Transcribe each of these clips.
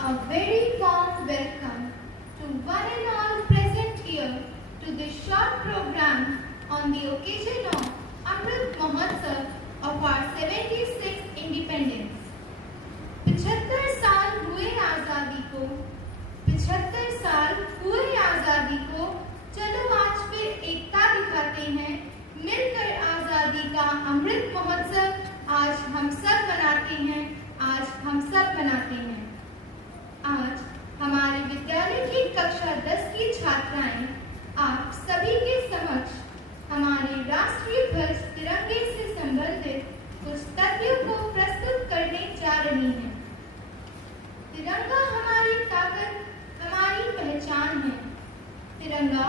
A very warm welcome to one and all present here to this short program on the occasion of Amrit Mahotsav of our 76th independence. 75 साल हुए आज़ादी को, 75 साल हुए आज़ादी को, चलो आज फिर एकता दिखाते हैं, मिलकर आज़ादी का अमृत महोत्सव आज हम सब मनाते हैं, आज हम सब मनाते हैं। आज हमारे विद्यालय की कक्षा 10 की छात्राएं आप सभी के समक्ष हमारे राष्ट्रीय ध्वज तिरंगे से संबंधित कुछ तथ्यों को प्रस्तुत करने जा रही हैं। तिरंगा हमारी ताकत, हमारी पहचान है। तिरंगा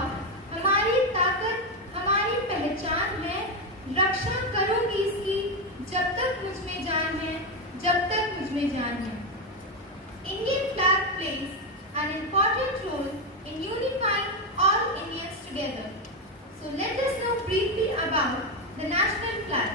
हमारी ताकत, हमारी पहचान है। रक्षा करूंगी इसकी जब तक मुझ में जान है, जब तक मुझ में जान है। Indian flag plays an important role in unifying all Indians together. So let us know briefly about the national flag.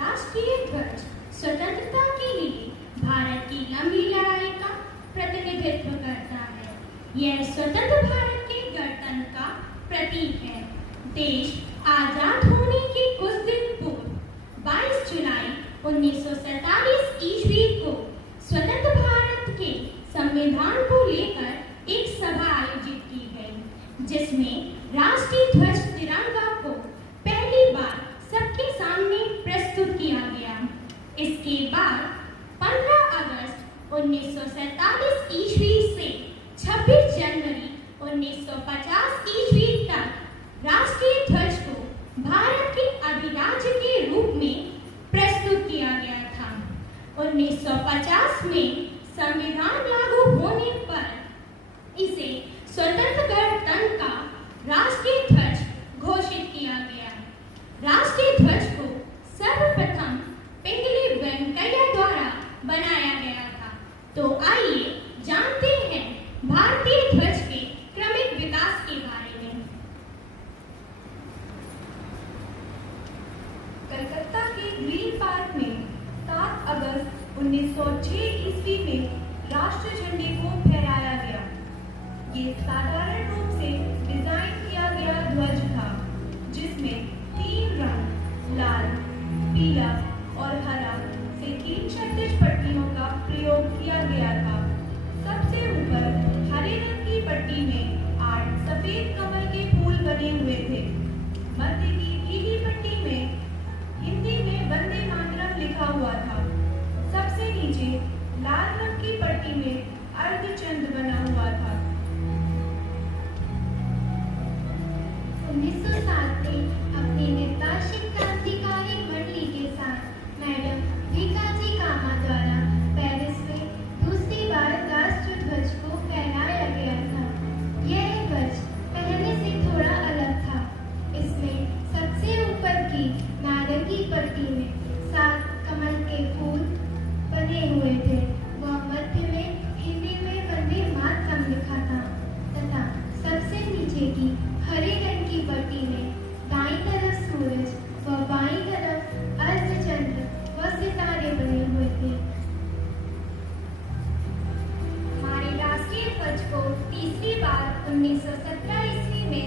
राष्ट्रीय ध्वज स्वतंत्रता के लिए भारत की लंबी लड़ाई का प्रतिनिधित्व करता है। यह स्वतंत्र भारत के गणतंत्र का प्रतीक है। देश आजाद होने के कुछ दिन पूर्व 22 जुलाई 1947 ईस्वी को स्वतंत्र भारत के संविधान को लेकर एक सभा आयोजित की गई, जिसमें राष्ट्रीय ध्वज तिरंगा को पहली बार सबके सामने प्रस्तुत किया गया। इसके बाद 15 अगस्त 1947 ईस्वी से 26 जनवरी 1950 ईस्वी तक राष्ट्रीय ध्वज को भारत के अधिराज्य के रूप में प्रस्तुत किया गया था। 1950 में संविधान लागू होने पर इसे स्वतंत्र गणतंत्र का राष्ट्रीय ध्वज घोषित किया गया। राष्ट्रीय ध्वज को सर्वप्रथम पिंगली वेंकैया द्वारा बनाया गया था। तो आइए जानते हैं भारतीय ध्वज के क्रमिक विकास के बारे में। कलकत्ता के ग्रीन पार्क में 7 अगस्त 1906 ईस्वी में राष्ट्र झंडे को फहराया गया। ये साधारण रूप से डिजाइन किया गया ध्वज था, जिसमें 3 रंग लाल, पीला और हरा से 3 क्षैतिज पट्टियों का प्रयोग किया गया था। सबसे ऊपर हरे रंग की पट्टी में 8 सफेद कमल के फूल बने हुए थे। मध्य की पीली पट्टी में हिंदी में वंदे मातरम लिखा हुआ था। सबसे नीचे लाल रंग की पट्टी में अर्धचंद्र बना हुआ था। 1907 में अपनी निर्वासित क्रांतिकारी मंडली के साथ मैडम भीकाजी कामा द्वारा पेरिस में दूसरी बार राष्ट्रीय ध्वज को फहराया गया था। यह ध्वज पहले से थोड़ा अलग था। इसमें सबसे ऊपर की नारंगी पट्टी में 7 कमल के फूल बने हुए थे। वह मध्य में हिंदी में वंदे मातरम लिखा था तथा सबसे नीचे की हरे रंग की पट्टी में दाईं तरफ सूरज व बाईं तरफ अर्धचंद्र व सितारे बने हुए थे। हमारे राष्ट्रीय ध्वज को तीसरी बार 1917 ईस्वी में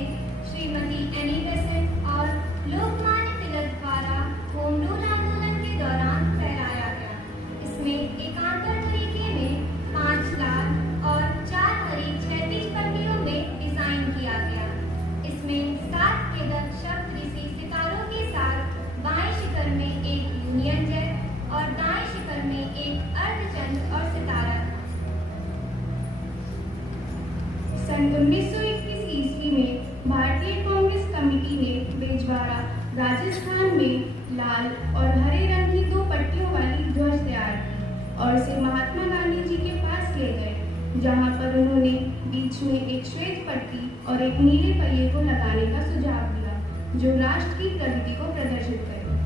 श्रीमती एनी बेसेंट और लोकमान्य तिलक द्वारा होम रूल आंदोलन के दौरान फहराया गया। इसमें एकांतर तरीके में 5 लाल और 4 हरी क्षैतिज पट्टियों में डिजाइन किया गया। इसमें 7 केदक शब्द ऋषि सितारों के साथ बाएं शिखर में एक यूनियन जैक और दाएं शिखर में एक अर्धचंद्र और सितारा था। सन 1921 ईस्वी में भारतीय कांग्रेस कमेटी ने बेजवाड़ा राजस्थान में लाल और हरे रंग की 2 पट्टियों वाली ध्वज तैयार की और इसे महात्मा गांधी जी के पास ले गए, जहां पर उन्होंने बीच में एक श्वेत पट्टी और एक नीले पहिए को लगाने का सुझाव दिया, जो राष्ट्र की प्रगति को प्रदर्शित करे।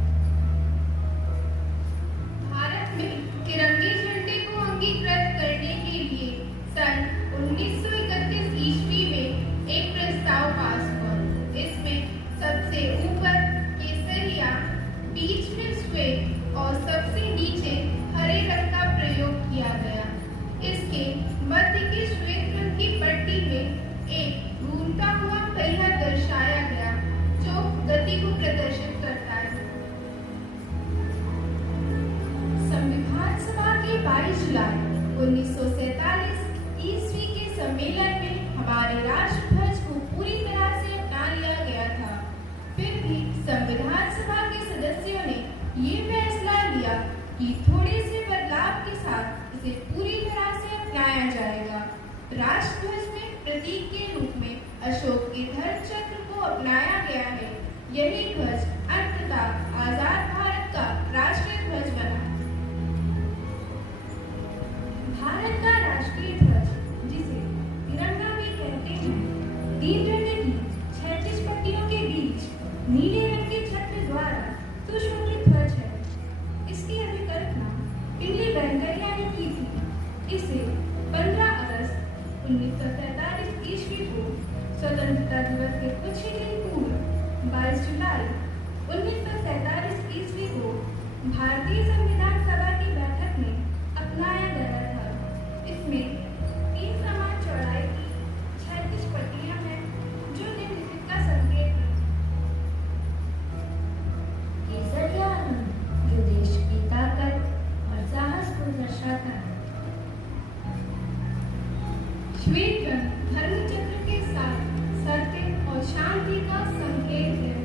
भारत में तिरंगे झंडे को अंगीकृत करने के लिए सन 1931 ईस्वी में एक प्रस्ताव पास हुआ। इसमें सबसे ऊपर केसरिया, बीच में श्वेत और अपनाया गया है। यही ध्वज अंततः आजाद भारत का राष्ट्रीय ध्वज बना। भारत का राष्ट्रीय ध्वज, जिसे तिरंगा भी कहते हैं, तीन झंडे की 36 पट्टियों के बीच नीले रंग के छत्र द्वारा सुशोभित ध्वज है। इसकी अभिकल्पना पिंगली वेंकैया ने की थी। इसे 15 अगस्त 1947 ईस्वी को स्वतंत्रता दिवस के कुछ ही दिन पूर्व 22 जुलाई 1947 ईस्वी को भारतीय संविधान सभा की बैठक में अपनाया गया था। इसमें 3 समान चौड़ाई की 36 पट्टियां हैं, जो निम्नलिखित का संकेत है। केसरिया रंग, जो देश की ताकत और साहस को दर्शाता है। श्वेत रंग धर्म चक्र के साथ सत्य और शांति का संकेत है।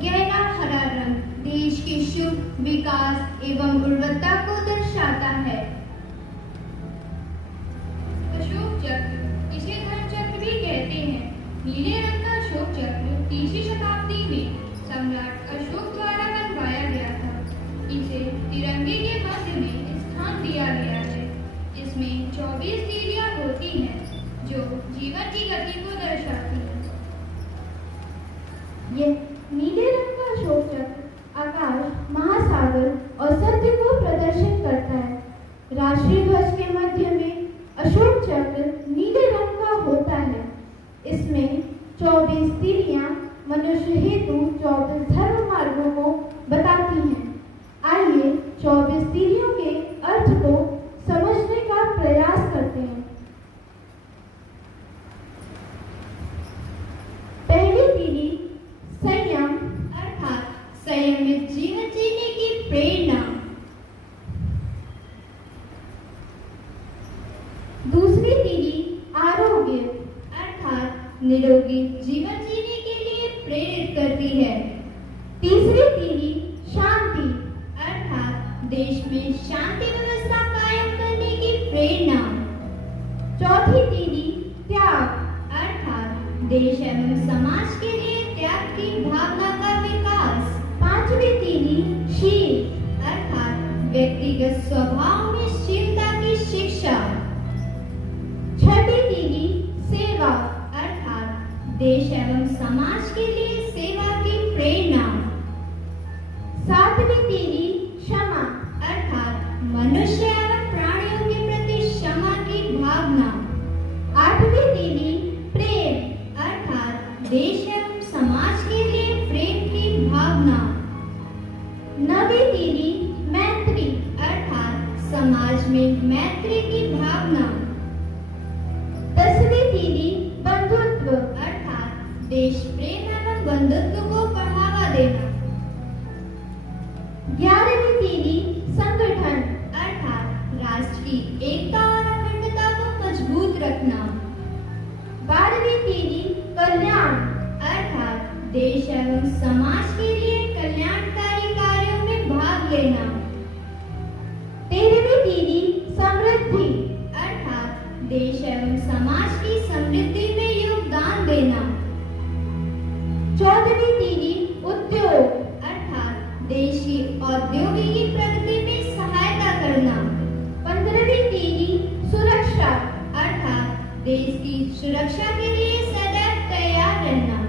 गहरा हरा रंग देश के शुभ विकास एवं गुणवत्ता को दर्शाता है। अशोक चक्र, इसे धर्म चक्र भी कहते हैं। नीले रंग का अशोक चक्र 30वीं शताब्दी में सम्राट अशोक द्वारा बनवाया गया था। इसे तिरंगे के मध्य में स्थान दिया गया है। इसमें 24 तीलियां होती हैं, जो जीवन की गति को दर्शाती हैं। यह नीले रंग का अशोक चक्र आकाश, महासागर और सत्य को प्रदर्शित करता है। राष्ट्रीय ध्वज के मध्य में अशोक चक्र नीले रंग का होता है। इसमें 24 तीलियां मनुष्य हेतु 24 धर्म मार्गों को बताती हैं। आइए 24 तीलियों के अर्थ को समझने का प्रयास करते हैं। पहली तीली संयम, अर्थात संयमित जीवन जीने की प्रेरणा। दूसरी तीली आरोग्य, अर्थात निरोगी जीवन जीने के लिए प्रेरित करती है। तीसरी तीली शांति, अर्थात देश में शांति व्यवस्था कायम करने की प्रेरणा। चौथी तीली त्याग, अर्थात देश एवं समाज के लिए त्याग की भावना का विकास। पांचवी तीली शील, अर्थात व्यक्तिगत स्वभाव में शीलता की शिक्षा। छठी तीली सेवा, अर्थात देश एवं समाज के लिए सेवा की प्रेरणा। सातवीं तीली क्षमा, अर्थात मनुष्य एवं प्राणियों के प्रति क्षमा की भावना। आठवीं तीली प्रेम, अर्थात देश एवं समाज के लिए प्रेम की भावना। नवीं तीली मैत्री, अर्थात समाज में मैत्री की भावना। 10वीं तीली बंधुत्व, अर्थात देश प्रेम एवं बंधुत्व को बढ़ावा देना। 11वीं तीली संगठन, अर्थात राष्ट्र की एकता और अखंडता को मजबूत रखना। 12वीं तीली कल्याण, अर्थात देश एवं समाज के लिए कल्याणकारी कार्यों में भाग लेना। 13वीं तीली समृद्धि, अर्थात देश एवं समाज की समृद्धि में योगदान देना। 14वीं तीली उद्योग, अर्थात देश की औद्योगिकी प्रगति में सहायता करना। 15वीं तीली सुरक्षा, अर्थात देश की सुरक्षा के लिए सदैव तैयार रहना।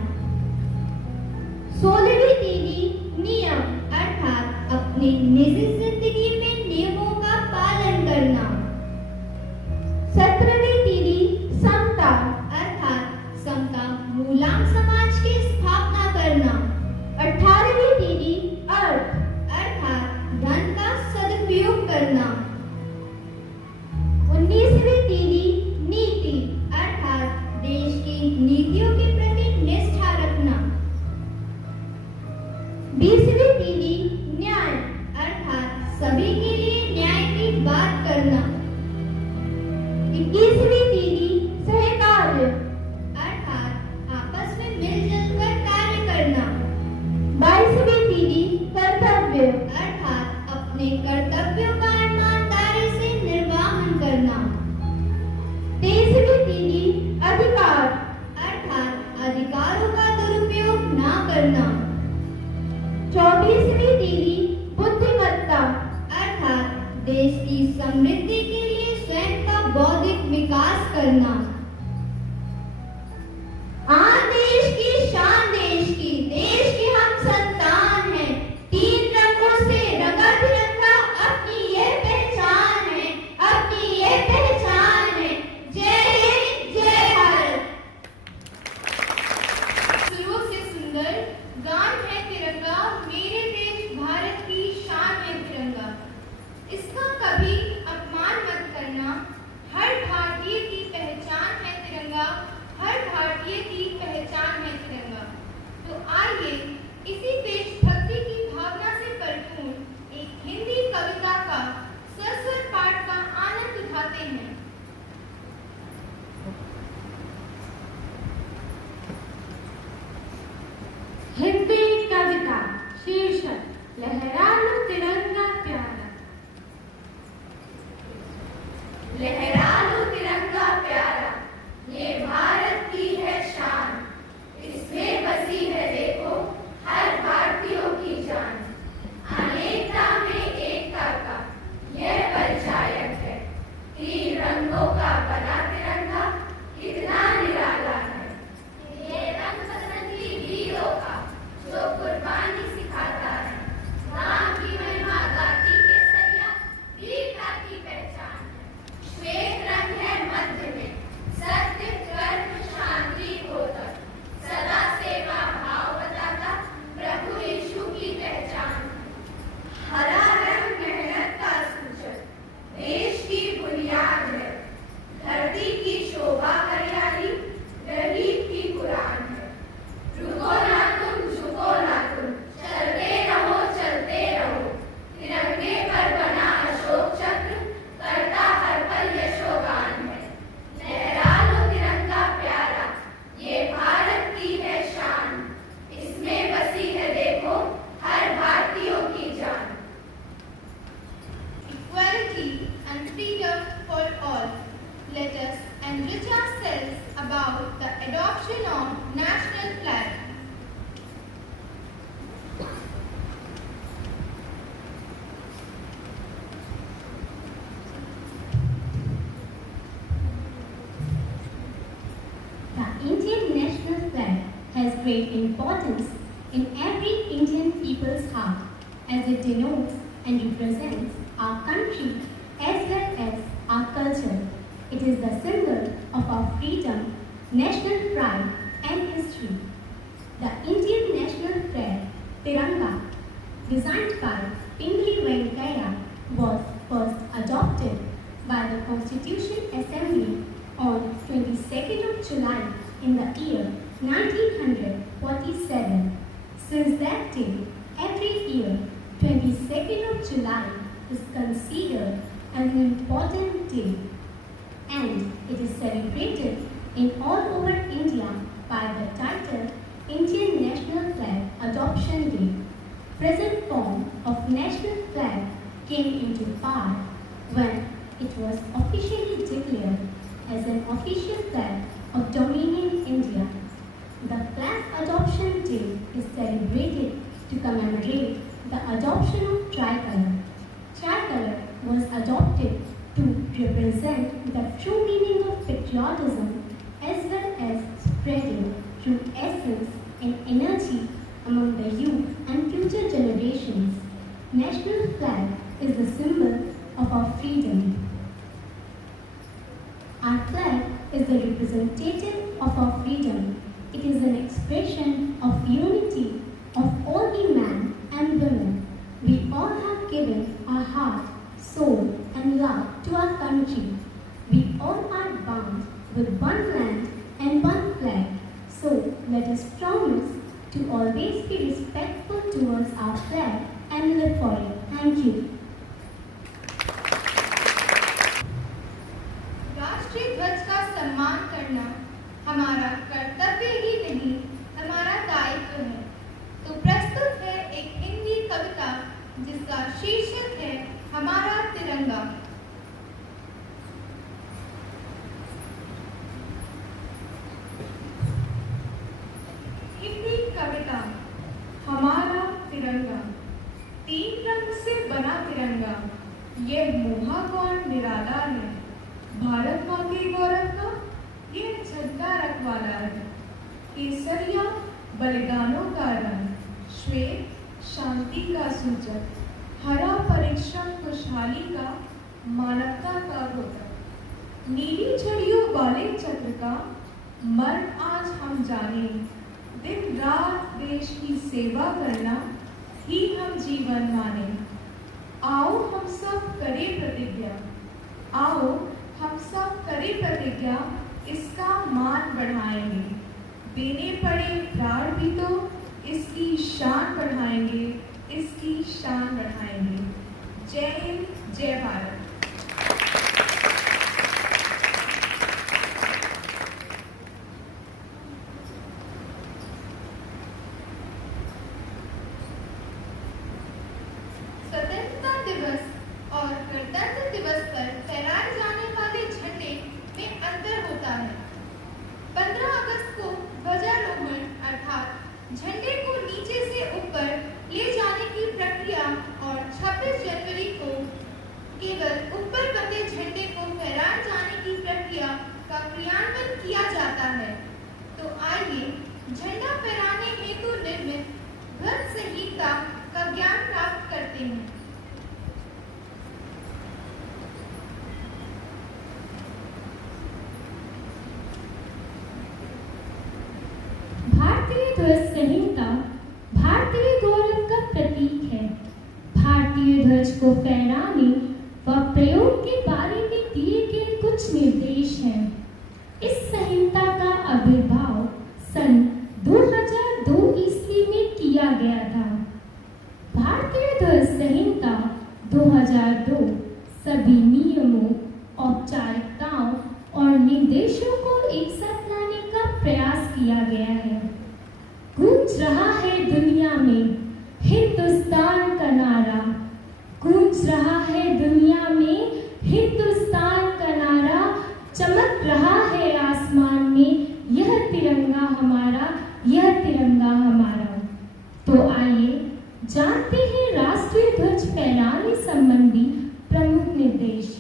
16वीं तीली नियम, अर्थात अपनी निजी जिंदगी में नियमों का पालन करना। 17वीं तीली समता, अर्थात समता मूलांक समाज की स्थापना करना। 18वीं तीली अर्थ, अर्थात धन का सदुपयोग करना। 19वीं तीली नीति, अर्थात देश की नीतियों के प्रति निष्ठा रखना। 20वीं तीली न्याय, अर्थात सभी के लिए न्याय की बात करना। 21वीं तीली सहकार्य, अर्थात आपस में मिलजुल कर कार्य करना। 22वीं तीली कर्तव्य, अर्थात अपने कर्तव्यों का ईमानदारी से निर्वहन करना। 23वीं तीली अधिकार, अर्थात पीढ़ी बुद्धिमत्ता अर्थात देश की समृद्धि के लिए स्वयं का बौद्धिक विकास करना। देश की शान देश की हम संतान हैं। 3 रंगों से रंगा तिरंगा अपनी ये पहचान है, अपनी ये पहचान है। जय हिंद, जय भारत। शुरू से सुंदर गान है तिरंगा, मेरे देश भारत की शान है तिरंगा। इसका कभी अपमान मत करना, हर भारतीय की पहचान है तिरंगा, हर भारतीय की पहचान है तिरंगा। तो आइए इसी देशभक्ति की भावना से परिपूर्ण एक हिंदी कविता का सरस्वर पाठ का आनंद उठाते हैं। हिंदी कविता शीर्षक लहरा लो तिरंगा प्यारा। लहरा लो तिरंगा प्यारा, ये भारत की है शान, इसमें बसी है देखो हर भारतीयों की जान। अनेकता में एकता का यह परिचायक है, 3 रंगों का बना तिरंगा कितना निराला है। ये रंग बसंती वीरों का जो कुर्बानी सिखाता है, राम की महिमा गाती केसरिया वीरता की पहचान है। श्वेत रंग है मध्य में, सत्य कर्म शांति बोधक, सदा सेवा भाव बताता प्रभु यीशु की पहचान है। हरा रंग मेहनत का सूचक, देश की बुनियाद है, धरती की शोभा हरियाली गरीब की कुरान है। रुको ना तुम, झुको ना तुम, चलते रहो तिरंगे पर बना अशोक चक्र करता हर पल यशोगान है। लहरा लो तिरंगा प्यारा, ये भारत की है शान, इसमें बसी है देखो हर भारतीयों की जान। Equality and freedom for all. Let us enrich ourselves about the adoption of national flag. The Indian national flag has great importance in every Indian people's heart, as it denotes and represents our country as well as our culture. It is the symbol of our freedom, national pride and history. The Indian national flag, Tiranga, designed by Pingali Venkaiah, was first adopted by the Constitution Assembly on 22nd of July in the year 1947. Since that day, every year, 22nd of July is considered an important day, and it is celebrated in all over India by the title Indian National Flag Adoption Day. Present form of national flag came into power when it was officially declared as an official flag of Dominion India. The Flag Adoption Day is celebrated to commemorate the adoption of tricolor. Tricolor was adopted to represent the true meaning of patriotism as well as spreading true essence and energy among the youth and future generations. National flag is the symbol of our freedom. Our flag is the representative of our freedom. It is an expression of unity of all the men and women. We all have given our heart, soul and love to our country. We all are bound with one land and one flag. So let us promise to always be respectful towards our flag and live for it. Thank you. राष्ट्रीय ध्वज का सम्मान करना हमारा कर्तव्य ही नहीं, हमारा दायित्व है। तो प्रस्तुत है एक हिंदी कविता जिसका शीर्षक है हमारा तिरंगा। हिंदी कविता हमारा तिरंगा। तीन रंग से बना तिरंगा, यह मोहागौर निराला है। भारत माँ के गौरव का ये झंडा रखवाला है। केसरिया बलिदानों का रंग, श्वेत शांति का सूचक, हरा परिश्रम खुशहाली का, मानवता का घोषक। नीली छड़ियों वाले चक्र का मर्म आज हम जाने, दिन रात देश की सेवा करना ही हम जीवन माने। आओ हम सब करें प्रतिज्ञा, आओ हम सब करें प्रतिज्ञा, इसका मान बढ़ाएंगे। देने पड़े प्राण भी तो इसकी शान बढ़ाएंगे, इसकी शान बढ़ाएंगे। जय हिंद, जय भारत। स्वतंत्रता दिवस और गणतंत्र दिवस पर फहराए जाने वाले झंडे में अंतर होता है। 15 अगस्त को ध्वजारोहण अर्थात झंडे को नीचे से ऊपर ले जाने की प्रक्रिया और 26 जनवरी को केवल ऊपर बंधे झंडे को फहराए जाने की प्रक्रिया का क्रियान्वयन किया जाता है। तो आइए झंडा फहराने हेतु निर्मित ध्वज संहिता का ज्ञान प्राप्त करते हैं। भारतीय ध्वज संहिता भारतीय गौरव का प्रतीक है। भारतीय ध्वज को फहराने व प्रयोग के बारे में दिए गए कुछ निर्देश हैं। इस संहिता का आविर्भाव सन 2002 ईस्वी में किया गया था। भारतीय ध्वज संहिता 2002 सभी नियमों, औपचारिकताओं और निर्देशों को एक साथ लाने का प्रयास किया गया है। गूंज रहा है दुनिया में हिंदुस्तान का नारा, गूंज रहा है दुनिया में हिंदुस्तान का नारा, चमक रहा है आसमान में यह तिरंगा हमारा, यह तिरंगा हमारा। तो आइए जानते हैं राष्ट्रीय ध्वज फहराने संबंधी प्रमुख निर्देश।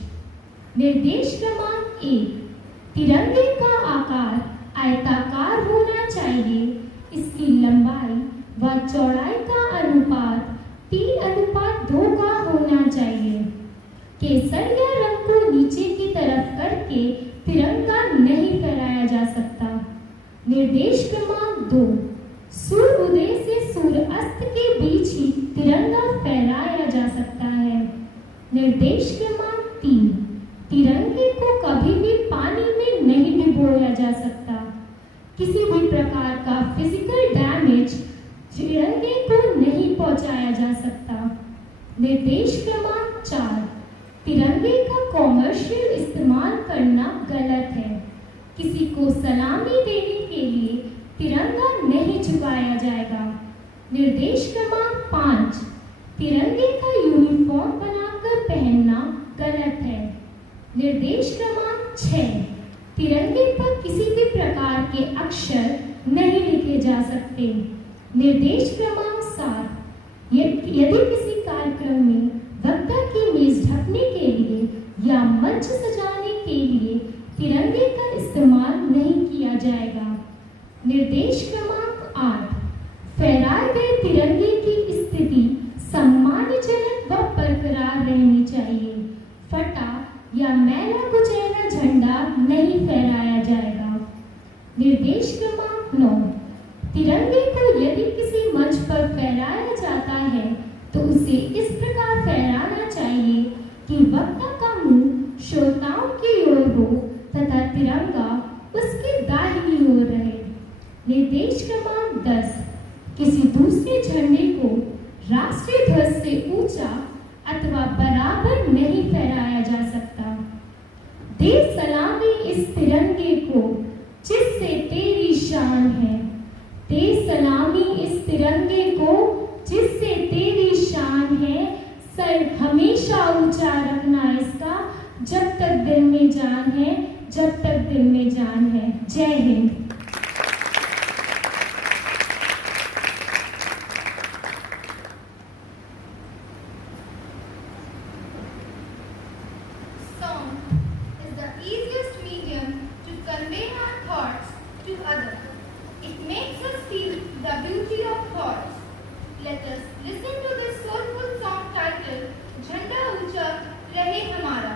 निर्देश क्रमांक 1, तिरंगे का आकार आयताकार होना चाहिए। इसकी लंबाई व चौड़ाई का अनुपात 3:2 का होना चाहिए। केसरिया रंग को नीचे की तरफ करके तिरंगा नहीं फहराया जा सकता। निर्देश क्रमांक 2, सूर्योदय से सूर्यास्त के बीच ही तिरंगा फहराया जा सकता है। निर्देश क्रमांक 3, तिरंगे को कभी भी पानी में नहीं डुबोया जा सकता। किसी भी प्रकार का फिजिकल डैमेज तिरंगे को नहीं पहुंचाया जा सकता। निर्देश क्रमांक 4, तिरंगे का कॉमर्शियल इस्तेमाल करना गलत है। किसी को सलामी देने के लिए तिरंगा नहीं झुकाया जाएगा। निर्देश क्रमांक 5, तिरंगे का यूनिफॉर्म बनाकर पहनना गलत है। निर्देश क्रमांक 6, तिरंगे पर किसी भी प्रकार के अक्षर नहीं लिखे जा सकते। निर्देश क्रमांक 7, यदि किसी कार्यक्रम में वक्ता की मेज ढकने के लिए या मंच सजाने के लिए तिरंगे का इस्तेमाल नहीं किया जाएगा। निर्देश क्रमांक 8, फहराए गए तिरंगे की स्थिति सम्मानजनक व बरकरार रहनी चाहिए। फटा या मैला कुचैला झंडा नहीं फहराया जाएगा। निर्देश क्रमांक 9, तिरंगे को यदि किसी मंच पर फहराया जाता है तो उसे इस प्रकार फहराना चाहिए कि वक्ता का मुंह श्रोताओं की ओर हो तथा तिरंगा उसकी दाहिनी ओर रहे। निर्देश क्रमांक 10, किसी दूसरे झंडे को राष्ट्रीय ध्वज से ऊंचा अथवा बराबर नहीं फहराया जा सकता। दे सलामी इस तिरंगे को जिससे तेरी शान है। दे सलामी इस तिरंगे को जिससे तेरी शान है। सर हमेशा ऊंचा रखना इसका, जब तक दिल में जान है, जब तक दिल में जान है। जय Hind. listen to this soulful song titled Jhanda Uncha Rahe Hamara.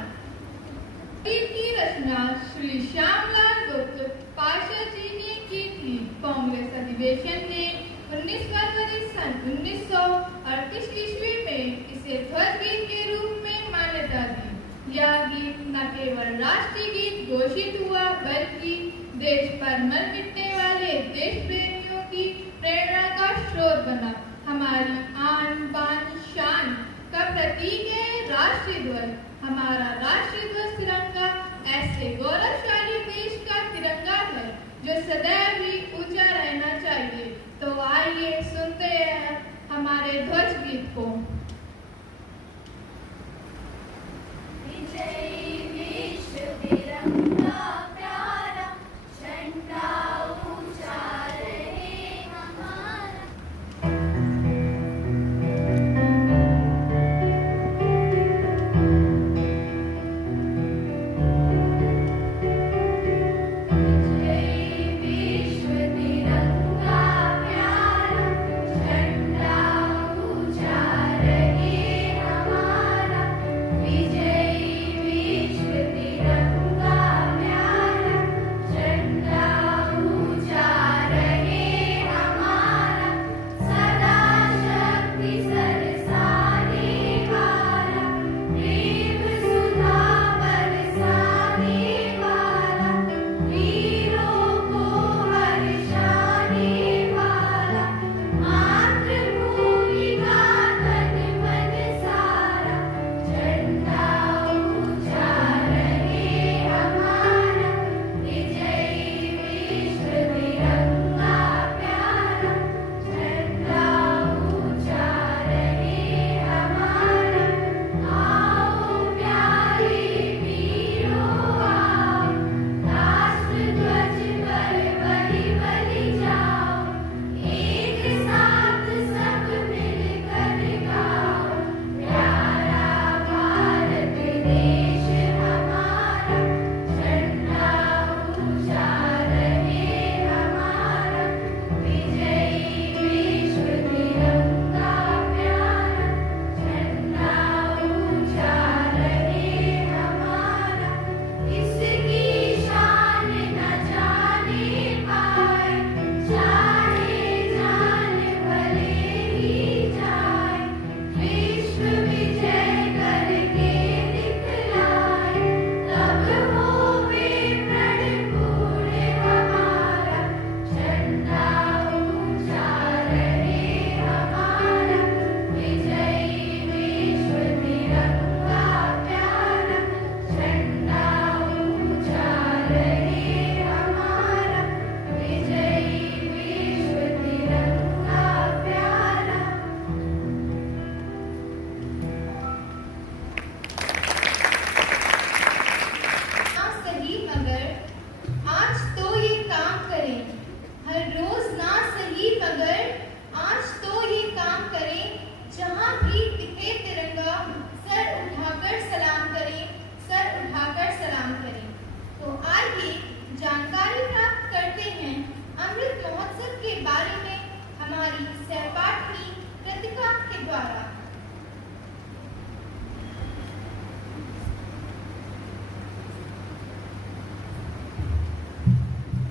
गीत की रचना श्री श्यामलाल गुप्त पार्षद जी ने की थी। कांग्रेस अधिवेशन ने 19 फरवरी सन 1938 ईस्वी में इसे ध्वज गीत के रूप में मान्यता दी। यह गीत न केवल राष्ट्रीय गीत घोषित हुआ बल्कि देश पर मर मिटने वाले देश प्रेमियों की प्रेरणा का स्रोत बना। हमारी आन बान शान का प्रतीक है राष्ट्रीय ध्वज। हमारा राष्ट्रीय ध्वज तिरंगा ऐसे गौरवशाली देश का तिरंगा है जो सदैव ही ऊंचा रहना चाहिए। तो आइए सुनते हैं हमारे ध्वज गीत को।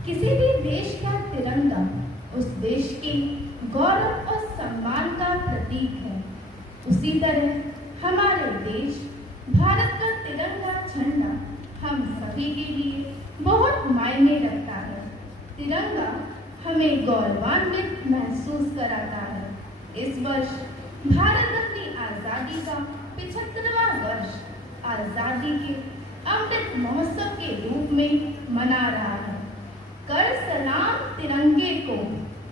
किसी भी देश का तिरंगा उस देश के गौरव और सम्मान का प्रतीक है। उसी तरह हमारे देश भारत का तिरंगा झंडा हम सभी के लिए बहुत मायने रखता है। तिरंगा हमें गौरवान्वित महसूस कराता है। इस वर्ष भारत अपनी आज़ादी का 75वां वर्ष आज़ादी के अमृत महोत्सव के रूप में मना रहा है। कर सलाम तिरंगे को,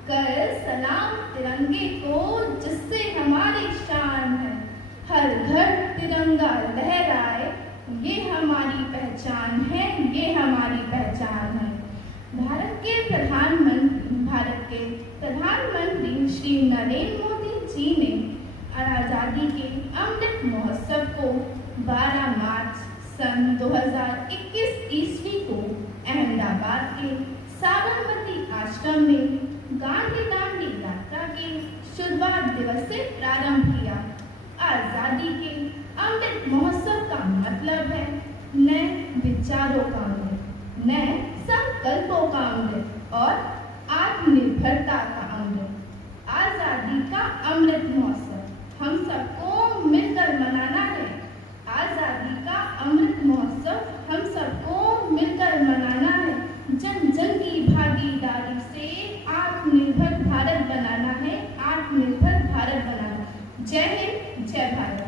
कर सलाम तिरंगे को जिससे हमारी शान है। हर घर तिरंगा लहराए, ये हमारी पहचान है, ये हमारी पहचान है। भारत के प्रधानमंत्री श्री नरेंद्र मोदी जी ने आज़ादी के अमृत महोत्सव को 12 मार्च सन 2021 ईस्वी को अहमदाबाद के साबरमती आश्रम में गांधी दांडी यात्रा के शुरुआत दिवस से प्रारंभ किया। आजादी के अमृत महोत्सव का मतलब है नए विचारों का अमृत, नए संकल्पों का अमृत और आत्मनिर्भरता का अमृत। आजादी का अमृत महोत्सव हम सबको मिलकर मनाना है। आजादी का अमृत महोत्सव हम सबको मिलकर मनाना है। जन जन की भागीदारी से आत्मनिर्भर भारत बनाना है, आत्मनिर्भर भारत बनाना। जय हिंद, जय भारत।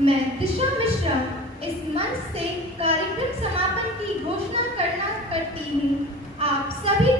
मैं दिशा मिश्रा इस मंच से कार्यक्रम समापन की घोषणा करती हूँ। आप सभी